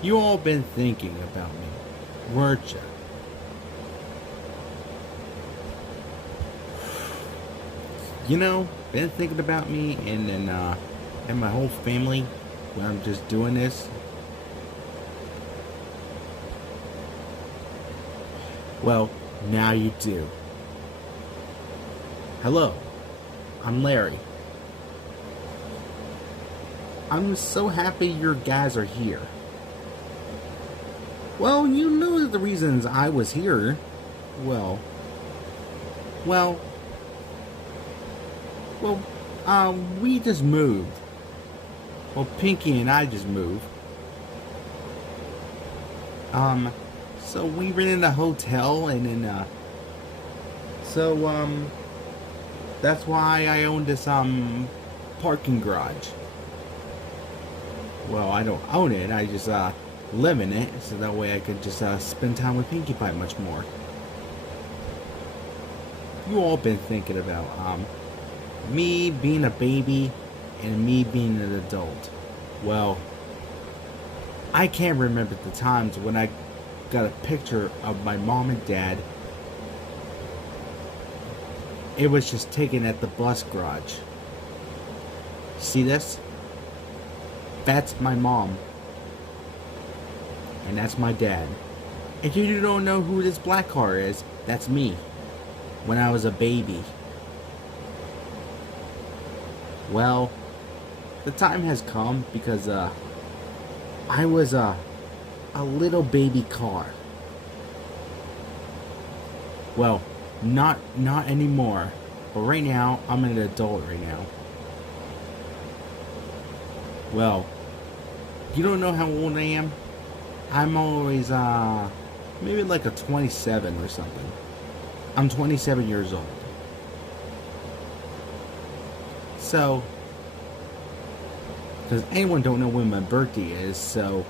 You all been thinking about me, weren't you? Been thinking about me and my whole family when I'm just doing this. Well, now you do. Hello, I'm Larry. I'm so happy your guys are here. Well, you know the reasons I was here. Well, well, we just moved. Well, Pinky and I just moved. Um, so we rented a hotel and so, that's why I own this, parking garage. Well, I don't own it, I just, live in it, so that way I could just, spend time with Pinkie Pie much more. You all been thinking about, me being a baby and me being an adult. Well, I can't remember the times when I got a picture of my mom and dad. It was just taken at the bus garage. See this? That's my mom. And that's my dad. If you don't know who this black car is, that's me. When I was a baby. Well, the time has come because I was a little baby car. Well, not anymore. But right now, I'm an adult right now. Well, you don't know how old I am? I'm always maybe like a 27 or something. I'm 27 years old. So, because anyone don't know when my birthday is, so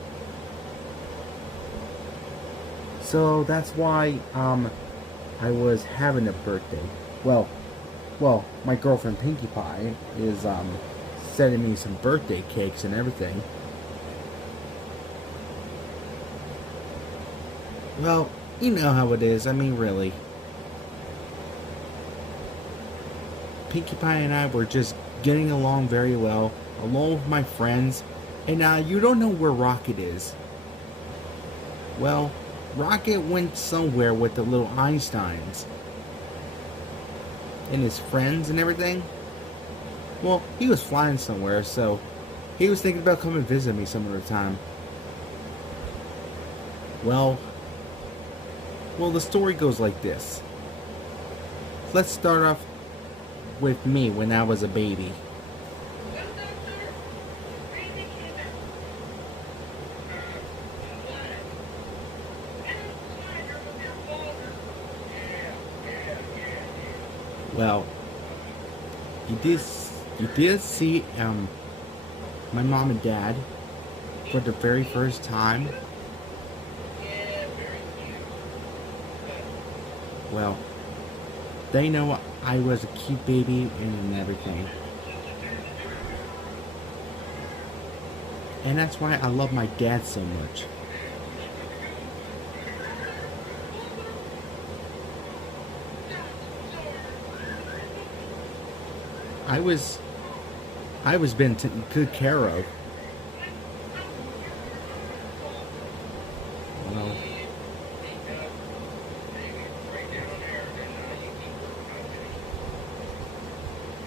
that's why I was having a birthday. Well, my girlfriend Pinkie Pie is sending me some birthday cakes and everything. Well, you know how it is. I mean, really. Pinkie Pie and I were just getting along very well, along with my friends. And you don't know where Rocket is. Well, Rocket went somewhere with the little Einsteins. And his friends and everything. Well, he was flying somewhere, so he was thinking about coming visit me some other time. Well, the story goes like this. Let's start off with me when I was a baby. Well, you did see my mom and dad for the very first time. Well, they know I was a cute baby and everything. And that's why I love my dad so much. I was being good care of.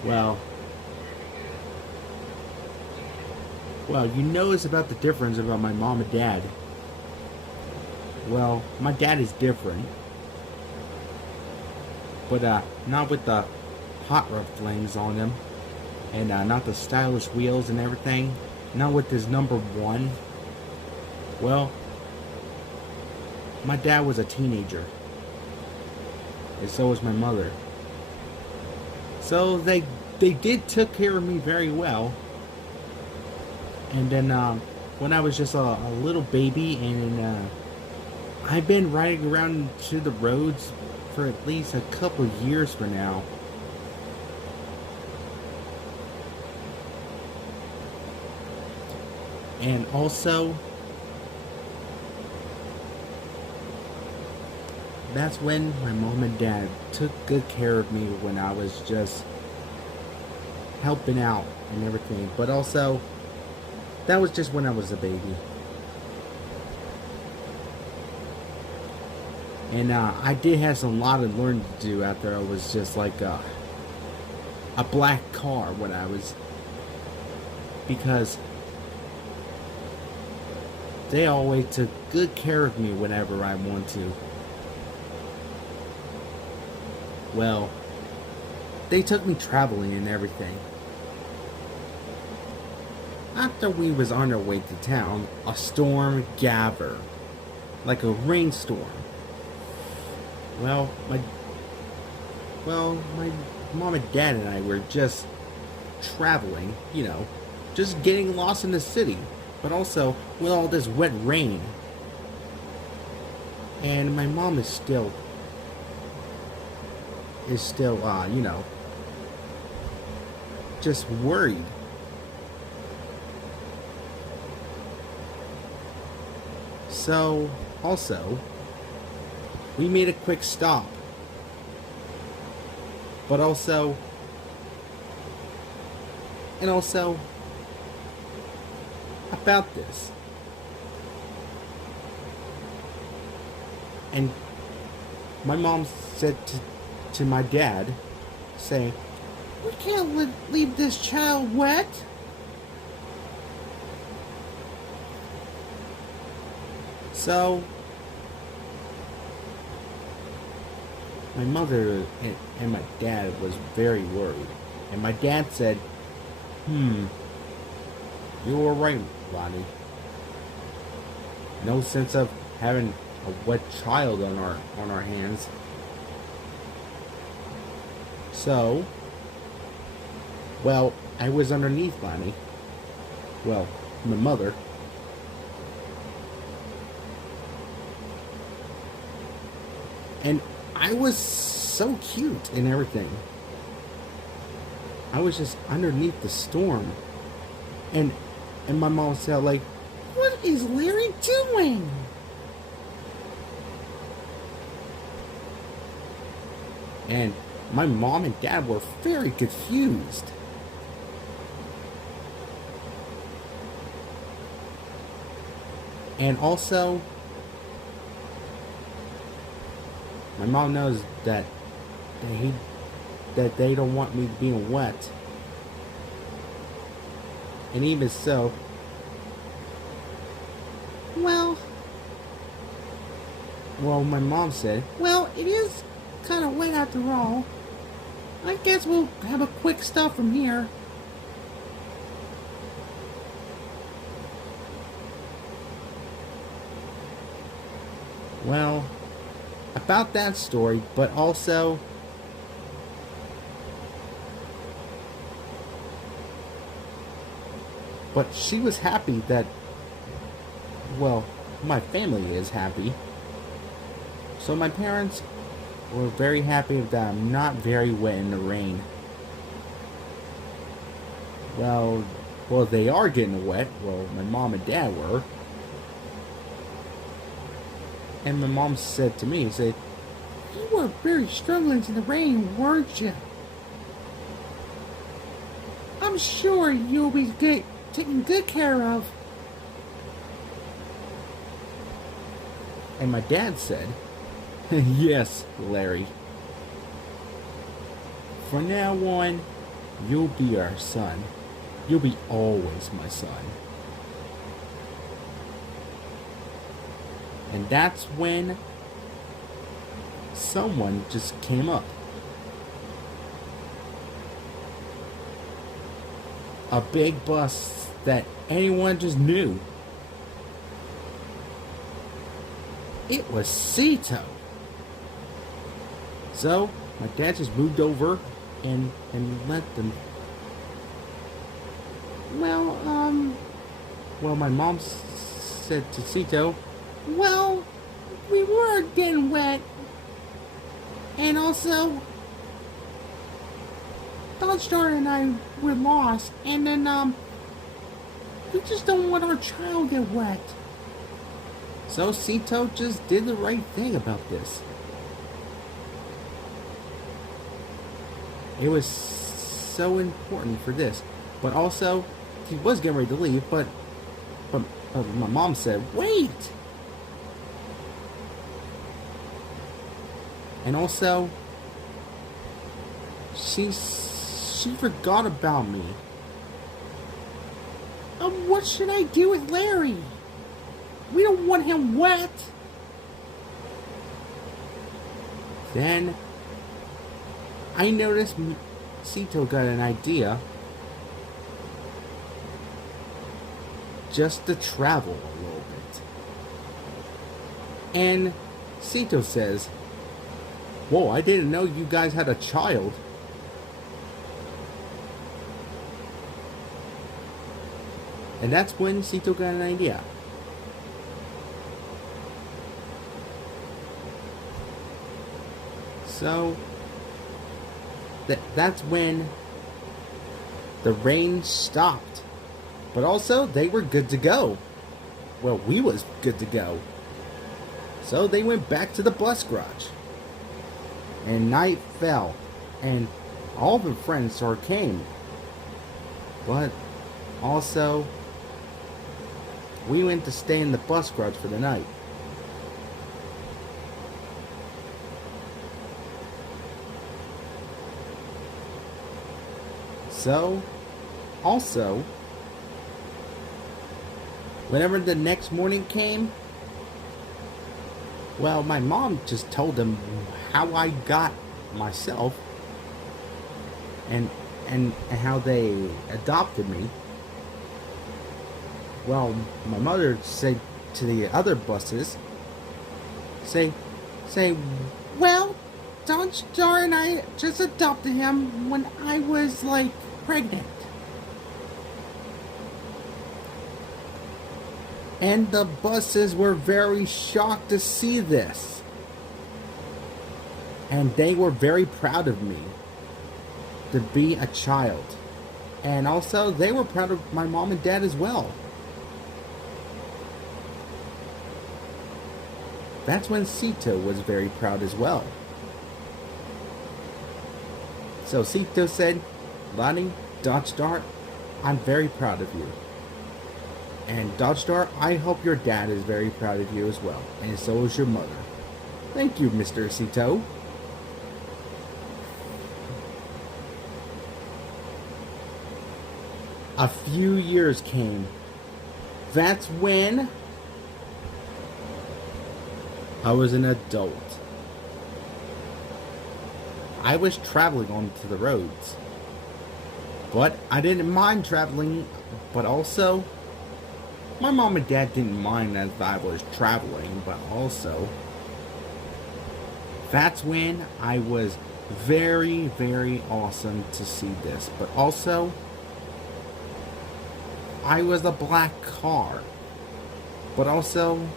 Well, well, you notice about the difference about my mom and dad. Well, my dad is different, but not with the hot rod flames on him, and not the stylish wheels and everything. Not with his number one. Well, my dad was a teenager, and so was my mother. So they did took care of me very well. And then when I was just a little baby, and I've been riding around to the roads for at least a couple years for now. And also, that's when my mom and dad took good care of me when I was just helping out and everything. But also, that was just when I was a baby. And I did have some lot of learning to do after I was just like a black car when I was, because they always took good care of me whenever I want to. Well, they took me traveling and everything. After we was on our way to town, a storm gathered, like a rainstorm. Well, my mom and dad and I were just traveling, just getting lost in the city, but also with all this wet rain. And my mom is still, just worried. So, also, we made a quick stop. But also, about this. And my mom said to my dad, saying, "We can't leave this child wet." So, my mother and my dad was very worried. And my dad said, you were right, Ronnie. No sense of having a wet child on our hands. So, well, I was underneath Lonnie. Well, my mother. And I was so cute and everything. I was just underneath the storm. And my mom said, like, "What is Larry doing?" And my mom and dad were very confused. And also, my mom knows that they don't want me being wet. And even so, well, my mom said, "Well, it is kind of wet after all. I guess we'll have a quick stop from here." Well, about that story, but also, but she was happy that, well, my family is happy. So my parents were very happy that I'm not very wet in the rain. Well, they are getting wet. Well, my mom and dad were. And my mom said to me, said, "You were very struggling in the rain, weren't you? I'm sure you'll be taken good care of." And my dad said, "Yes, Larry. From now on, you'll be our son. You'll be always my son." And that's when someone just came up. A big bus that anyone just knew. It was Cito. So, my dad just moved over and let them. Well, my mom said to Cito, "Well, we were getting wet. And also, Dodgestar and I were lost. And then, we just don't want our child to get wet." So Cito just did the right thing about this. It was so important for this. But also, he was getting ready to leave, but, my mom said, wait! And also, she forgot about me. What should I do with Larry? We don't want him wet. Then I noticed Sito got an idea just to travel a little bit. And Sito says, whoa, I didn't know you guys had a child. And that's when Sito got an idea. So that's when the rain stopped. But also they were good to go. Well, we was good to go. So they went back to the bus garage. And night fell. And all the friends sort of came. But also we went to stay in the bus garage for the night. So, also, whenever the next morning came, well, my mom just told them how I got myself and how they adopted me. Well, my mother said to the other buses, say, well, Don Star and I just adopted him when I was, like, pregnant. And the buses were very shocked to see this. And they were very proud of me to be a child. And also, they were proud of my mom and dad as well. That's when Sito was very proud as well. So Sito said, Lonnie, Dodge Star, I'm very proud of you. And Dodge Star, I hope your dad is very proud of you as well. And so is your mother. Thank you, Mr. Sito. A few years came. That's when I was an adult. I was traveling onto the roads. But I didn't mind traveling, but also my mom and dad didn't mind as I was traveling, but also that's when I was very, very awesome to see this. But also, I was a black car. But also,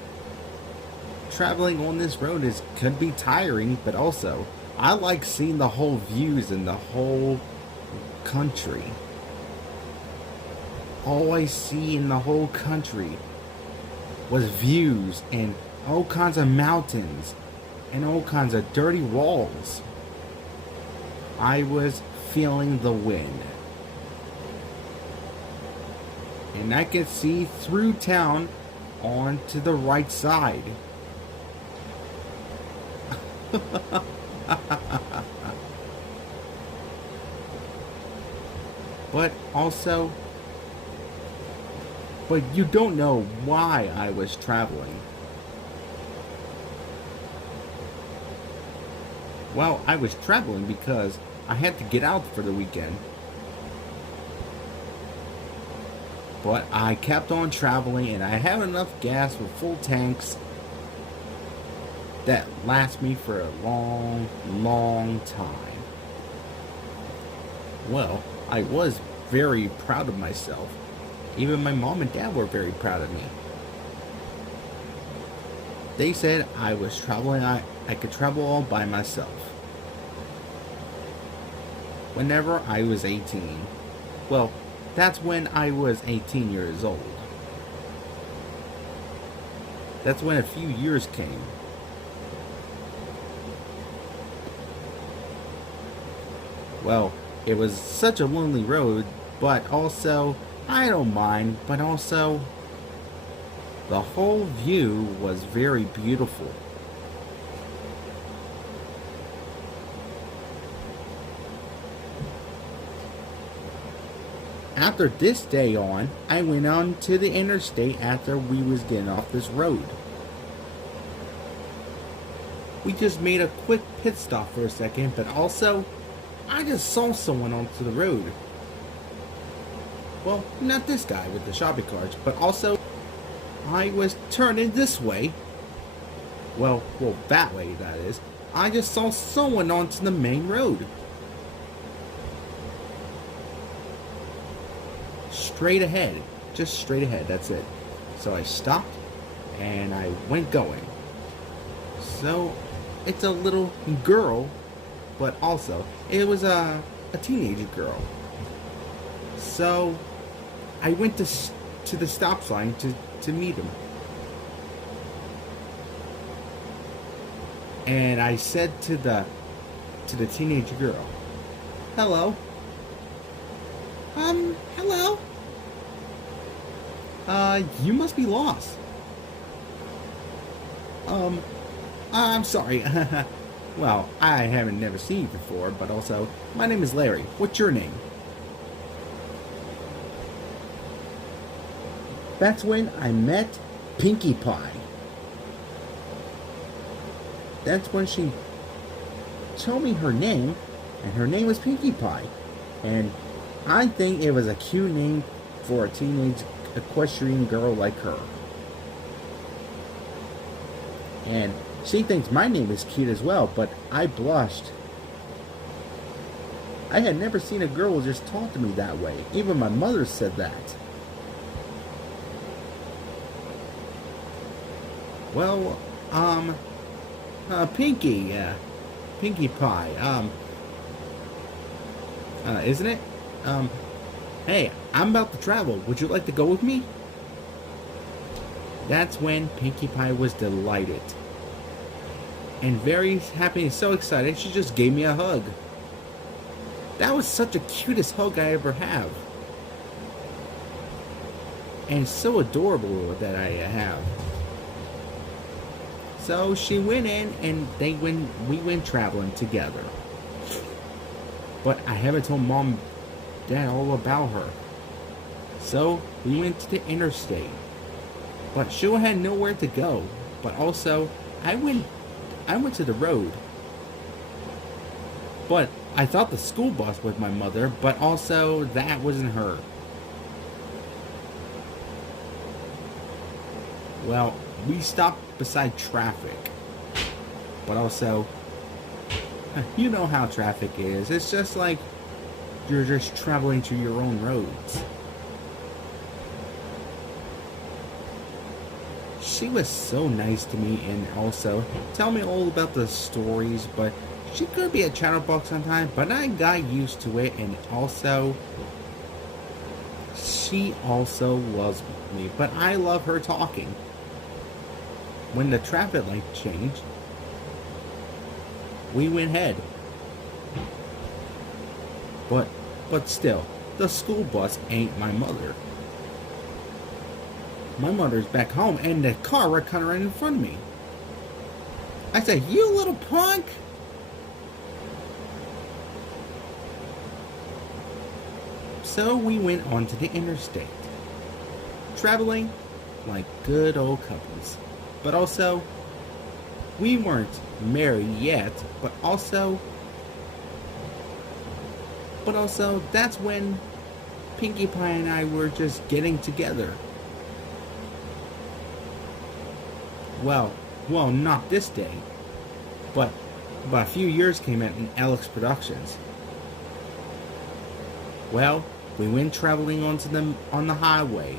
traveling on this road could be tiring, but also, I like seeing the whole views in the whole country. All I see in the whole country was views and all kinds of mountains and all kinds of dirty walls. I was feeling the wind. And I could see through town on to the right side. But also, but you don't know why I was traveling. Well, I was traveling because I had to get out for the weekend. But I kept on traveling and I had enough gas with full tanks that last me for a long, long time. Well, I was very proud of myself. Even my mom and dad were very proud of me. They said I was traveling, I could travel all by myself. Whenever I was 18. Well, that's when I was 18 years old. That's when a few years came. Well, it was such a lonely road, but also, I don't mind, but also, the whole view was very beautiful. After this day on, I went on to the interstate after we was getting off this road. We just made a quick pit stop for a second, but also, I just saw someone onto the road. Well, not this guy with the shopping carts, but also, I was turning this way. Well, that way, that is. I just saw someone onto the main road. Straight ahead. Just straight ahead, that's it. So I stopped, and I went going. So, it's a little girl, but also, it was a teenage girl. So, I went to the stop sign to meet him. And I said to the teenage girl, "Hello. Hello. You must be lost. I'm sorry. Well, I haven't never seen you before, but also, my name is Larry. What's your name?" That's when I met Pinkie Pie. That's when she told me her name, and her name was Pinkie Pie. And I think it was a cute name for a teenage equestrian girl like her. And she thinks my name is cute as well, but I blushed. I had never seen a girl just talk to me that way. Even my mother said that. Well, Pinkie Pie, isn't it? Hey, I'm about to travel. Would you like to go with me? That's when Pinkie Pie was delighted. And very happy and so excited, she just gave me a hug. That was such the cutest hug I ever have. And so adorable that I have. So she went in and we went traveling together. But I haven't told Mom and Dad all about her. So we went to the interstate. But she had nowhere to go. But also, I went to the road. But I thought the school bus was my mother, but also that wasn't her. Well, we stopped beside traffic. But also, you know how traffic is. It's just like you're just traveling to your own roads. She was so nice to me and also tell me all about the stories, but she could be a chatterbox sometimes, but I got used to it, and also she also loves me, but I love her talking. When the traffic light changed, we went ahead. But still, the school bus ain't my mother. My mother's back home, and the car right kind of right in front of me. I said, "You little punk!" So we went on to the interstate, traveling like good old couples. But also, we weren't married yet, but also, that's when Pinkie Pie and I were just getting together. Well, not this day, but a few years came out in Alex Productions. Well, we went traveling on the highway.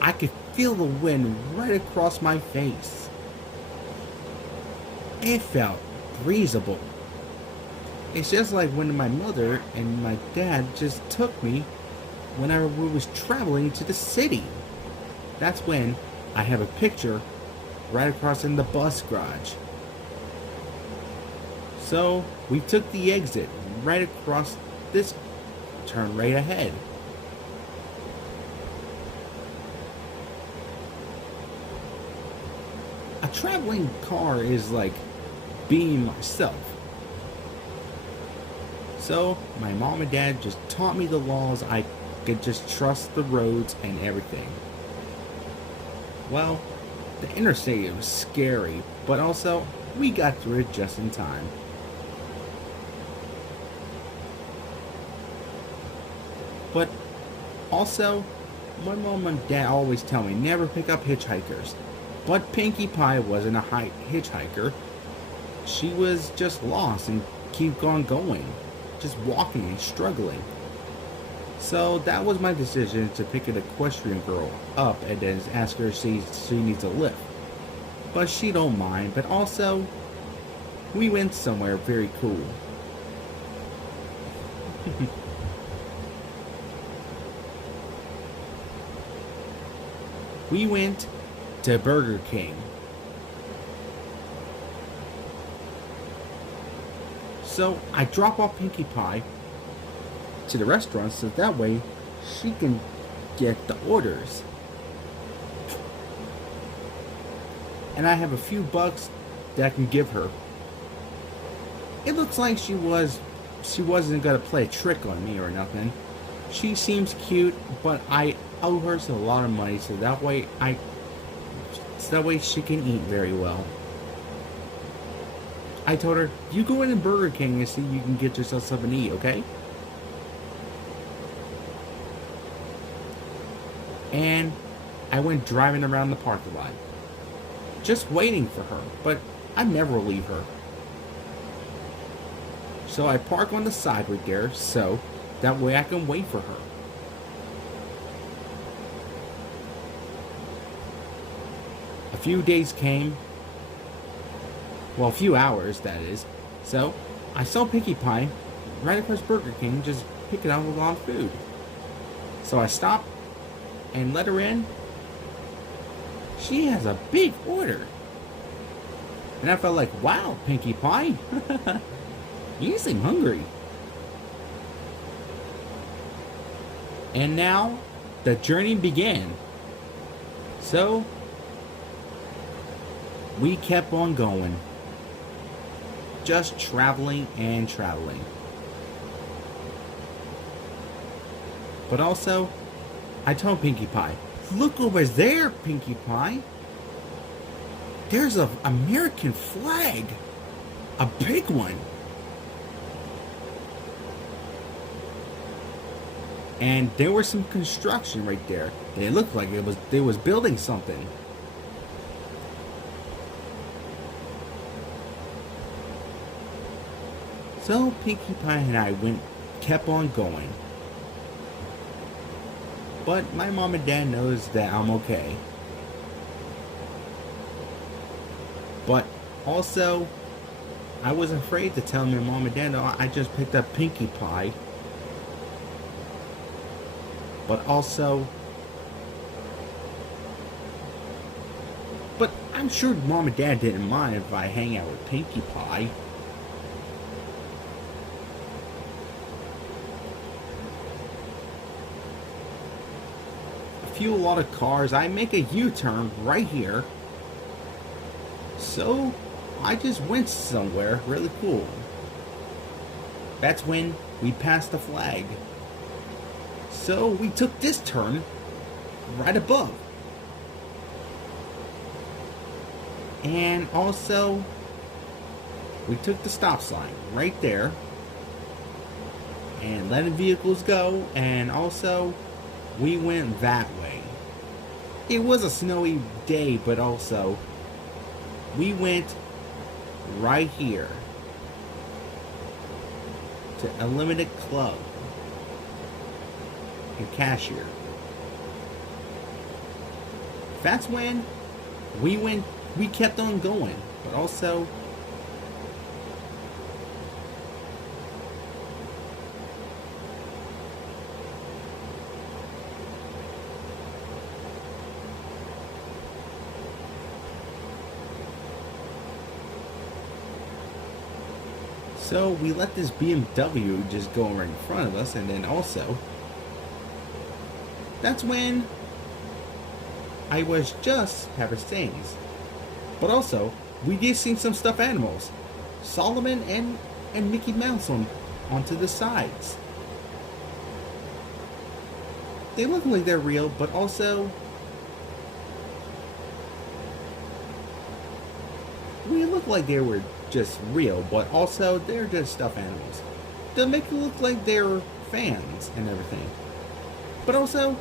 I could feel the wind right across my face. It felt breathable. It's just like when my mother and my dad just took me whenever we was traveling to the city. That's when I have a picture right across in the bus garage. So we took the exit right across this turn right ahead. A traveling car is like being myself. So my mom and dad just taught me the laws. I could just trust the roads and everything. Well, the interstate was scary, but also we got through it just in time. But also, my mom and dad always tell me never pick up hitchhikers. But Pinkie Pie wasn't a hitchhiker. She was just lost and keep on going, just walking and struggling. So that was my decision to pick an equestrian girl up and then ask her if she needs a lift. But she don't mind, but also, we went somewhere very cool. We went to Burger King. So I drop off Pinkie Pie to the restaurant so that way she can get the orders. And I have a few bucks that I can give her. It looks like she wasn't gonna play a trick on me or nothing. She seems cute, but I owe her a lot of money so that way she can eat very well. I told her, you go in Burger King and see you can get yourself something to eat, okay? And I went driving around the parking lot, just waiting for her, but I never leave her. So I park on the side right there, so that way I can wait for her. A few days came, well, a few hours, that is. So I saw Pinkie Pie right across Burger King, just picking out a lot of food. So I stopped and let her in. She has a big order. And I felt like, wow, Pinkie Pie, you seem hungry. And now, the journey began. So, we kept on going. Just traveling and traveling. But also, I told Pinkie Pie, look over there, Pinkie Pie. There's an American flag. A big one. And there was some construction right there. It looked like they was building something. So Pinkie Pie and I kept on going. But my mom and dad knows that I'm okay. But also, I was afraid to tell my mom and dad I just picked up Pinkie Pie. But also, but I'm sure mom and dad didn't mind if I hang out with Pinkie Pie. A lot of cars. I make a U-turn right here. So I just went somewhere really cool. That's when we passed the flag. So we took this turn right above. And also we took the stop sign right there and letting vehicles go, and also we went that way. It was a snowy day, but also we went right here to a limited club and cashier. That's when we kept on going, but also So we let this BMW just go right in front of us, and then also, that's when I was just having things. But also, we did see some stuffed animals. Solomon and Mickey Mouse onto the sides. They look like they're real, but also we look like they were just real, but also they're just stuffed animals. They make it look like they're fans and everything. But also,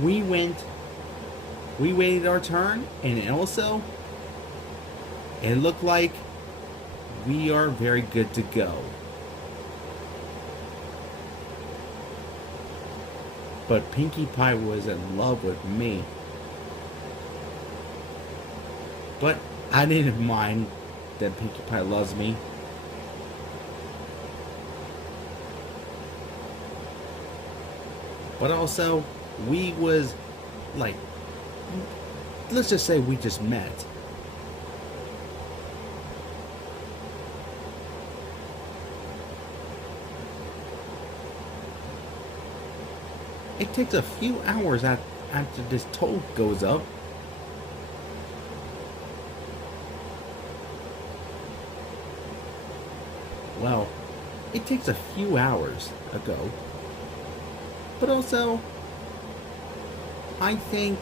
we waited our turn, and also, it looked like we are very good to go. But Pinkie Pie was in love with me. But I didn't mind that Pinkie Pie loves me. But also, we was like, let's just say we just met. It takes a few hours after this toll goes up. Well, it takes a few hours ago. But also, I think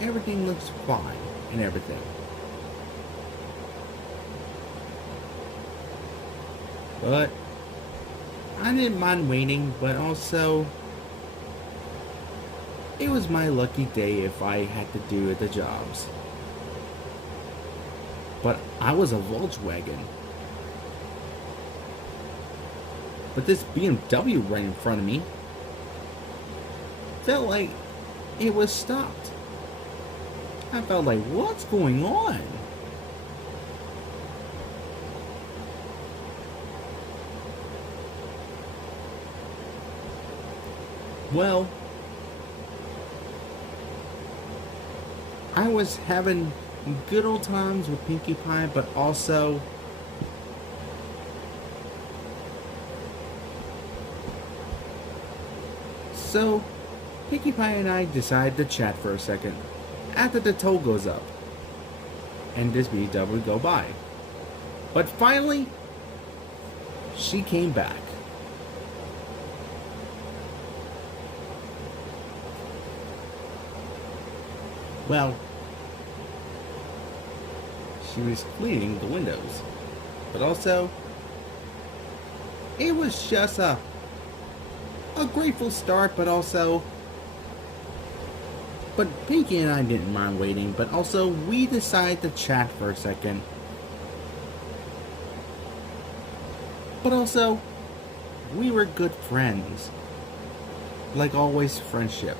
everything looks fine and everything. But I didn't mind waiting, but also it was my lucky day if I had to do the jobs. But I was a Volkswagen. But this BMW right in front of me felt like it was stopped. I felt like, what's going on? Well, I was having good old times with Pinkie Pie, but also so Pinkie Pie and I decided to chat for a second after the toll goes up and this BMW would go by. But finally, she came back. Well, she was cleaning the windows. But also, it was just a grateful start, but Pinkie and I didn't mind waiting, but also we decided to chat for a second. But also, we were good friends. Like always, friendship.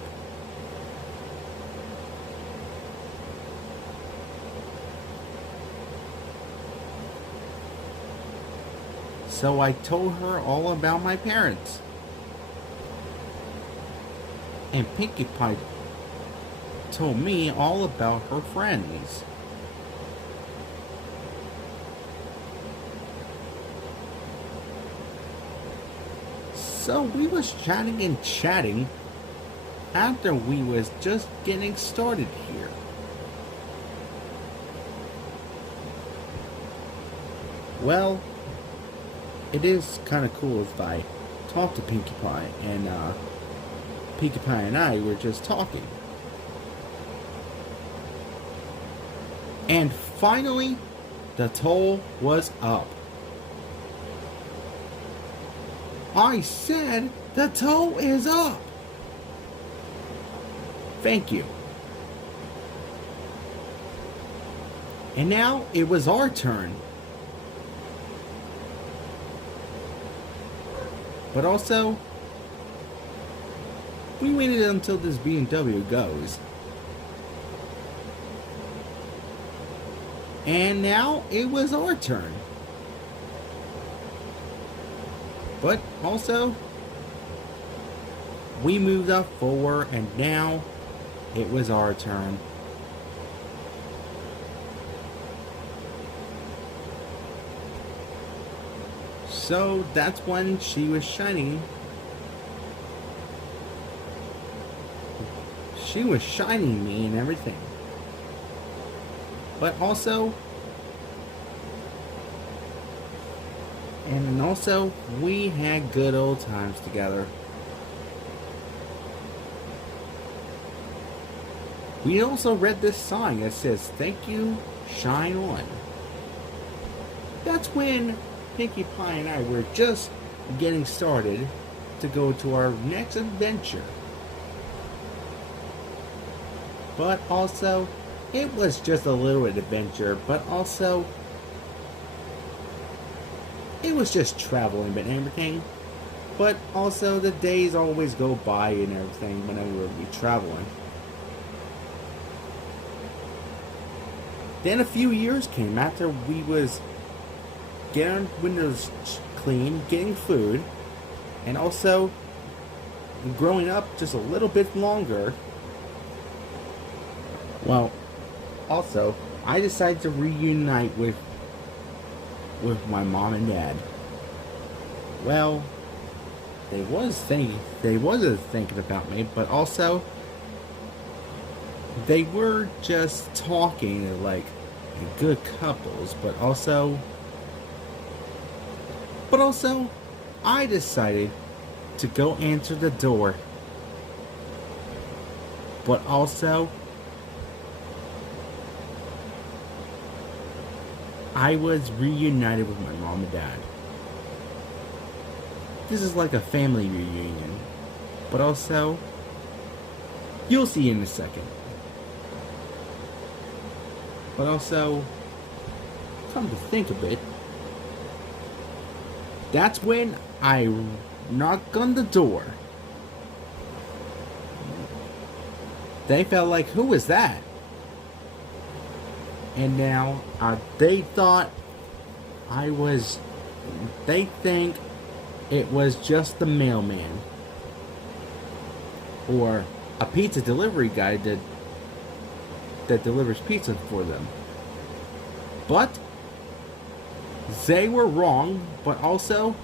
So I told her all about my parents. And Pinkie Pie told me all about her friends. So we was chatting and chatting after we was just getting started here. Well, it is kind of cool if I talk to Pinkie Pie, and Pinkie Pie and I were just talking. And finally, the toll was up. I said the toll is up. Thank you. And now it was our turn. But also, we waited until this BMW goes. And now it was our turn. But also, we moved up forward, and now it was our turn. So that's when she was shining. She was shining me and everything. But also, we had good old times together. We also read this sign that says, "Thank you, shine on." That's when Pinkie Pie and I were just getting started to go to our next adventure. But also, it was just a little adventure, but also, it was just traveling and everything. But also, the days always go by and everything whenever we traveling. Then a few years came after we was getting windows clean, getting food, and also growing up just a little bit longer. Well, also, I decided to reunite with my mom and dad. Well, they was thinking about me, but also they were just talking like good couples, but also I decided to go answer the door. But also, I was reunited with my mom and dad. This is like a family reunion. But also, you'll see in a second. But also, come to think of it, that's when I knocked on the door. They felt like, who is that? And now, they think it was just the mailman. Or a pizza delivery guy that delivers pizza for them. But they were wrong, but also,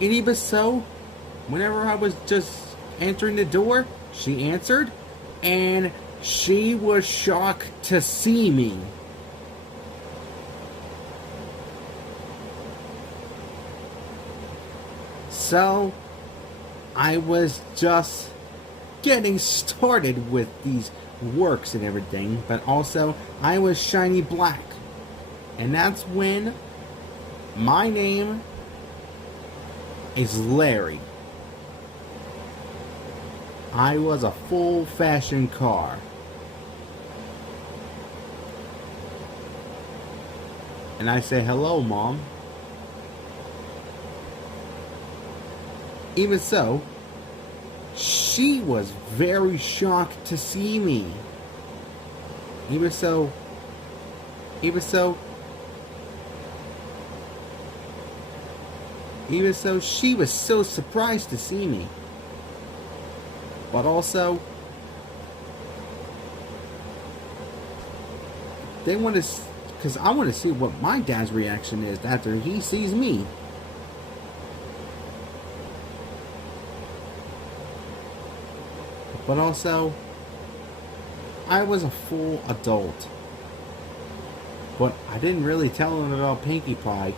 and even so, whenever I was just answering the door, she answered, and she was shocked to see me. So, I was just getting started with these works and everything, but also, I was shiny black. And that's when my name is Larry. I was a full-fashioned car. And I say, hello, Mom. Even so, she was very shocked to see me. Even so, she was so surprised to see me. But also, they want to, because I want to see what my dad's reaction is after he sees me. But also, I was a full adult. But I didn't really tell him about Pinkie Pie.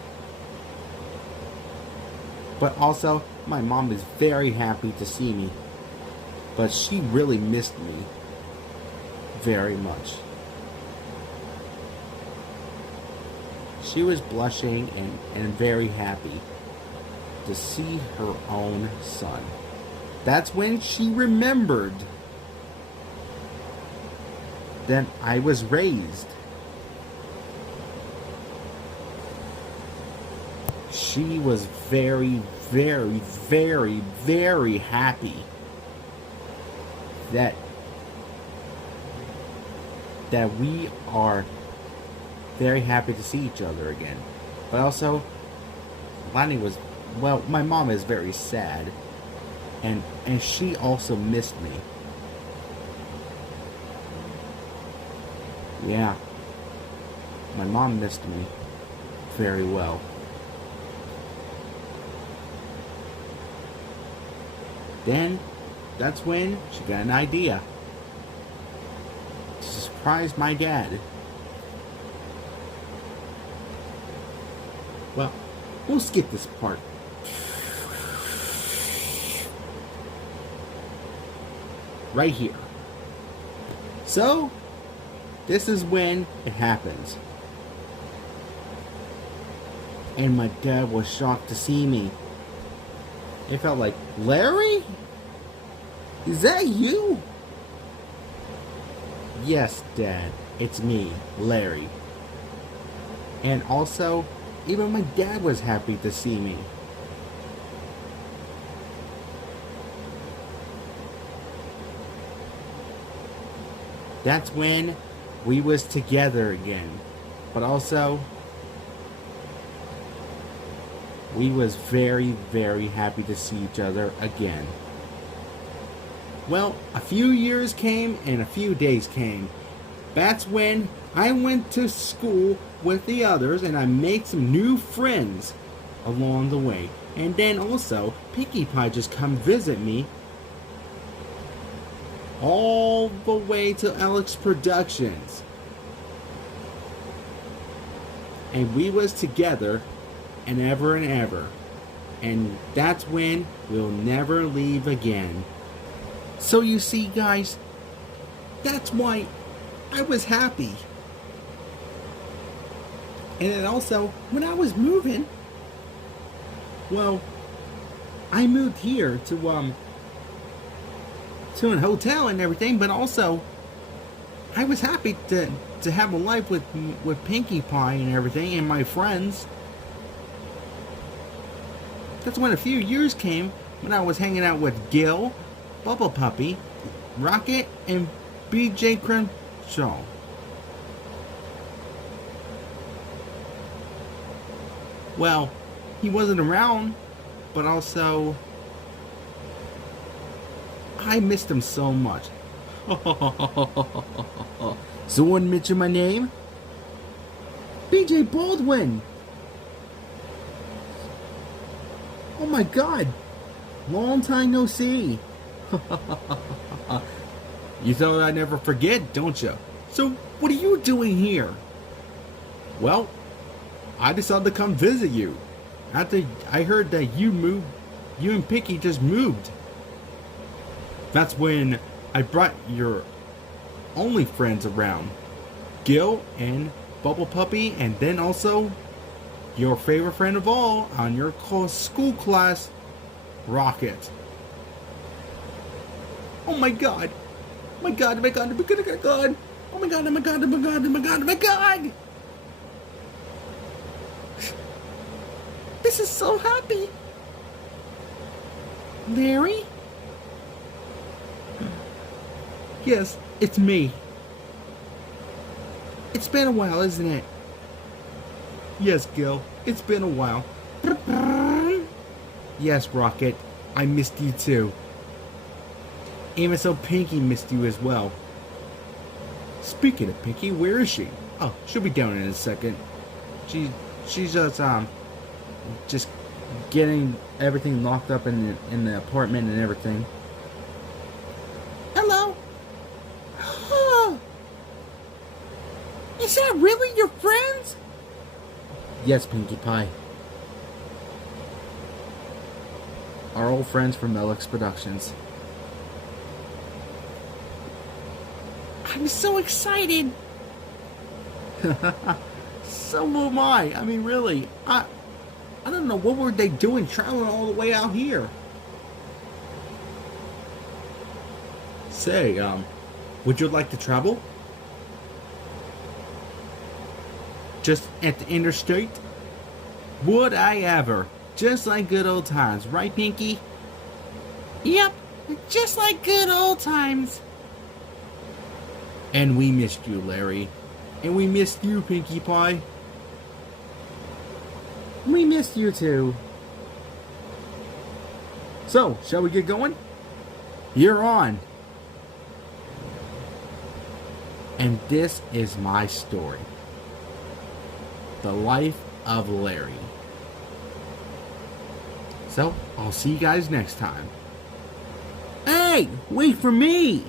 But also, my mom is very happy to see me. But she really missed me very much. She was blushing and very happy to see her own son. That's when she remembered that I was raised. She was very, very, very, very happy that we are very happy to see each other again. But also, Lonnie was, well, my mom is very sad, and she also missed me. Yeah, my mom missed me very well. Then, that's when she got an idea to surprise my dad. Well, we'll skip this part. Right here. So, this is when it happens. And my dad was shocked to see me. It felt like, Larry? Is that you? Yes, Dad. It's me, Larry. And also, even my dad was happy to see me. That's when we was together again. But also, we was very, very happy to see each other again. Well, a few years came and a few days came. That's when I went to school with the others and I made some new friends along the way. And then also, Pinkie Pie just come visit me all the way to Alex Productions. And we was together and ever. And that's when we'll never leave again. So you see, guys, that's why I was happy. And then also, when I was moving, well, I moved here to a hotel and everything, but also I was happy to have a life with Pinkie Pie and everything and my friends. That's when a few years came when I was hanging out with Gil, Bubble Puppy, Rocket, and BJ Crenshaw. Well, he wasn't around, but also I missed him so much. Someone mention my name? BJ Baldwin! Oh my god! Long time no see! You thought I'd never forget, don't you? So, what are you doing here? Well, I decided to come visit you. After I heard that you and Pinkie just moved. That's when I brought your only friends around. Gil and Bubble Puppy, and then also your favorite friend of all on your school class, Rocket. Oh my god! Oh my god, oh my god, oh my god, oh my god! Oh my god, oh my god, oh my god, oh my god, oh my god! This is so happy! Larry? Yes, it's me. It's been a while, isn't it? Yes, Gil, it's been a while. Yes, Rocket, I missed you too. Even so, Pinkie missed you as well. Speaking of Pinkie, where is she? Oh, she'll be down in a second. She's just getting everything locked up in the apartment and everything. Hello. Is that really your friends? Yes, Pinkie Pie. Our old friends from Alex Productions. I'm so excited. So am I. I mean, really, I don't know what were they doing traveling all the way out here. Say, would you like to travel? Just at the interstate? Would I ever? Just like good old times, right, Pinkie? Yep, just like good old times. And we missed you, Larry. And we missed you, Pinkie Pie. We missed you too. So, shall we get going? You're on. And this is my story. The life of Larry. So, I'll see you guys next time. Hey, wait for me!